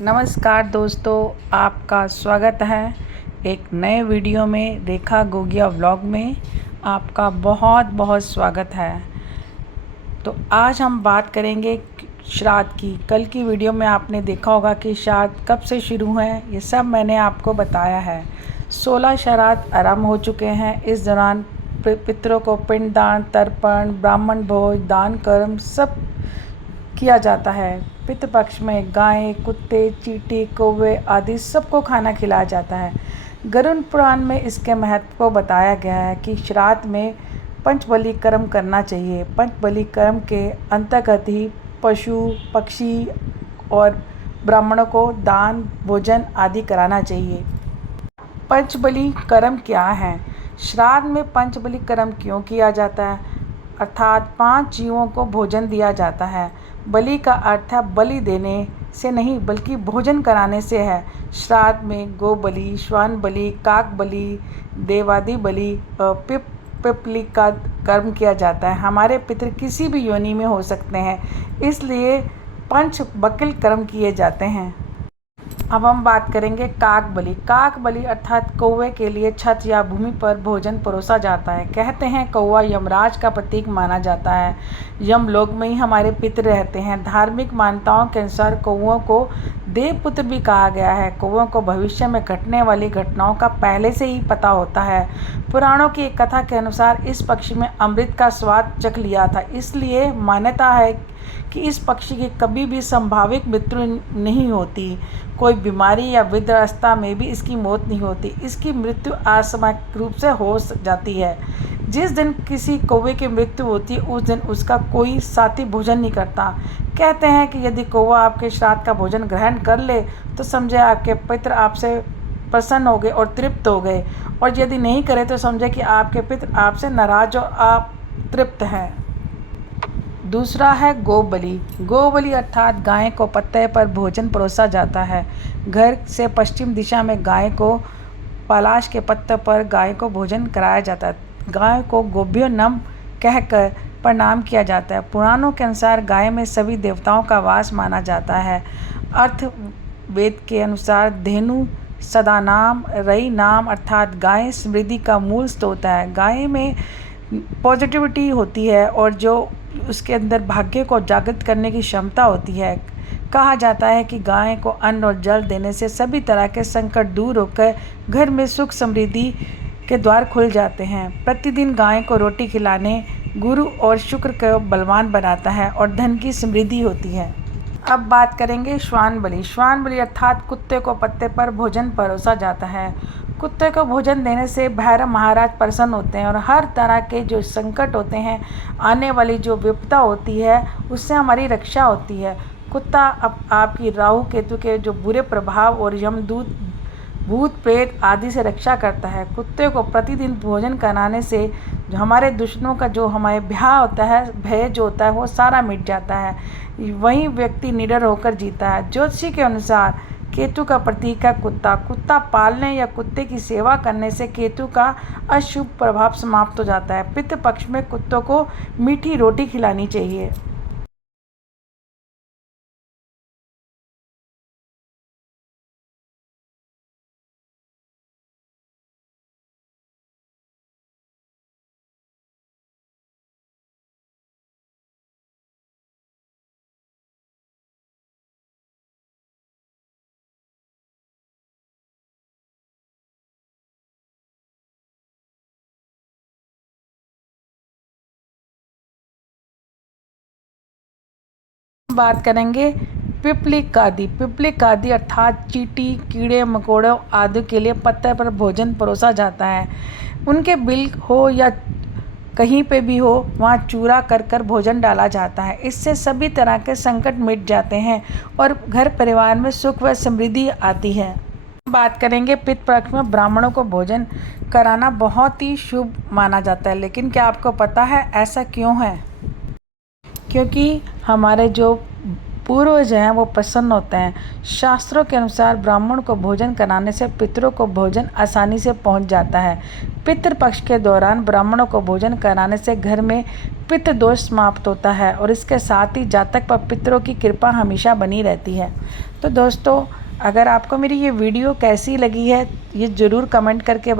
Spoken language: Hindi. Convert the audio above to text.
नमस्कार दोस्तों, आपका स्वागत है एक नए वीडियो में। रेखा गोगिया व्लॉग में आपका बहुत बहुत स्वागत है। तो आज हम बात करेंगे श्राद्ध की। कल की वीडियो में आपने देखा होगा कि श्राद्ध कब से शुरू हैं, ये सब मैंने आपको बताया है। 16 श्राद्ध आरंभ हो चुके हैं। इस दौरान पितरों को पिंडदान, तर्पण, ब्राह्मण भोज, दान कर्म सब किया जाता है। पितृपक्ष में गाय, कुत्ते, चींटी, कौवे आदि सबको खाना खिलाया जाता है। गरुड़ पुराण में इसके महत्व को बताया गया है कि श्राद्ध में पंचबलि कर्म करना चाहिए। पंचबलि कर्म के अंतर्गत ही पशु, पक्षी और ब्राह्मणों को दान, भोजन आदि कराना चाहिए। पंचबलि कर्म क्या है? श्राद्ध में पंचबलि कर्म क्यों किया जाता है? अर्थात 5 जीवों को भोजन दिया जाता है। बलि का अर्थ है बलि देने से नहीं बल्कि भोजन कराने से है। श्राद्ध में गो बलि, श्वान बलि, काक बलि, देवादि बलि, पिपली का कर्म किया जाता है। हमारे पितृ किसी भी योनि में हो सकते हैं, इसलिए पंच बकिल कर्म किए जाते हैं। अब हम बात करेंगे काक बलि। काक बलि अर्थात कौवे के लिए छत या भूमि पर भोजन परोसा जाता है। कहते हैं कौवा यमराज का प्रतीक माना जाता है। यमलोक में ही हमारे पितृ रहते हैं। धार्मिक मान्यताओं के अनुसार कौवों को देवपुत्र भी कहा गया है। कौवों को भविष्य में घटने वाली घटनाओं का पहले से ही पता होता है। पुराणों की एक कथा के अनुसार इस पक्षी में अमृत का स्वाद चख लिया था, इसलिए मान्यता है कि इस पक्षी की कभी भी संभावित मृत्यु नहीं होती। कोई बीमारी या वृद्धावस्था में भी इसकी मौत नहीं होती। इसकी मृत्यु असामयिक रूप से हो जाती है। जिस दिन किसी कौवे की मृत्यु होती है उस दिन उसका कोई साथी भोजन नहीं करता। कहते हैं कि यदि कौवा आपके श्राद्ध का भोजन ग्रहण कर ले तो समझे आपके पितृ आपसे प्रसन्न हो गए और तृप्त हो गए, और यदि नहीं करे तो समझे कि आपके पितृ आपसे नाराज और आप तृप्त हैं। दूसरा है गो बलि। गो बलि अर्थात गाय को पत्ते पर भोजन परोसा जाता है। घर से पश्चिम दिशा में गाय को पलाश के पत्ते पर गाय को भोजन कराया जाता है। गाय को गोभ्यो नम कहकर प्रणाम किया जाता है। पुराणों के अनुसार गाय में सभी देवताओं का वास माना जाता है। अर्थ वेद के अनुसार धेनु सदा नाम, रई नाम अर्थात गाय समृद्धि का मूल स्रोत है। गाय में पॉजिटिविटी होती है और जो उसके अंदर भाग्य को जागृत करने की क्षमता होती है। कहा जाता है कि गाय को अन्न और जल देने से सभी तरह के संकट दूर होकर घर में सुख समृद्धि के द्वार खुल जाते हैं। प्रतिदिन गाय को रोटी खिलाने गुरु और शुक्र को बलवान बनाता है और धन की समृद्धि होती है। अब बात करेंगे श्वान बलि। श्वान बलि अर्थात कुत्ते को पत्ते पर भोजन परोसा जाता है। कुत्ते को भोजन देने से भैरव महाराज प्रसन्न होते हैं और हर तरह के जो संकट होते हैं, आने वाली जो विपदा होती है, उससे हमारी रक्षा होती है। कुत्ता आपकी राहु केतु के जो बुरे प्रभाव और यमदूत, भूत प्रेत आदि से रक्षा करता है। कुत्ते को प्रतिदिन भोजन कराने से जो हमारे दुश्मनों का जो हमारे भय जो होता है वो सारा मिट जाता है। वही व्यक्ति निडर होकर जीता है। ज्योतिषी के अनुसार केतु का प्रतीक है कुत्ता। कुत्ता पालने या कुत्ते की सेवा करने से केतु का अशुभ प्रभाव समाप्त हो जाता है। पितृपक्ष में कुत्तों को मीठी रोटी खिलानी चाहिए। बात करेंगे पिपलिक आदि। पिपलिक आदि अर्थात चींटी, कीड़े मकोड़ों आदि के लिए पत्ते पर भोजन परोसा जाता है। उनके बिल हो या कहीं पे भी हो वहाँ चूरा कर कर भोजन डाला जाता है। इससे सभी तरह के संकट मिट जाते हैं और घर परिवार में सुख व समृद्धि आती है। बात करेंगे पितृपक्ष में ब्राह्मणों को भोजन कराना बहुत ही शुभ माना जाता है। लेकिन क्या आपको पता है ऐसा क्यों है? क्योंकि हमारे जो पूर्वज हैं वो प्रसन्न होते हैं। शास्त्रों के अनुसार ब्राह्मण को भोजन कराने से पितरों को भोजन आसानी से पहुंच जाता है। पितृपक्ष के दौरान ब्राह्मणों को भोजन कराने से घर में पितृ दोष समाप्त होता है और इसके साथ ही जातक पर पितरों की कृपा हमेशा बनी रहती है। तो दोस्तों, अगर आपको मेरी ये वीडियो कैसी लगी है ये ज़रूर कमेंट करके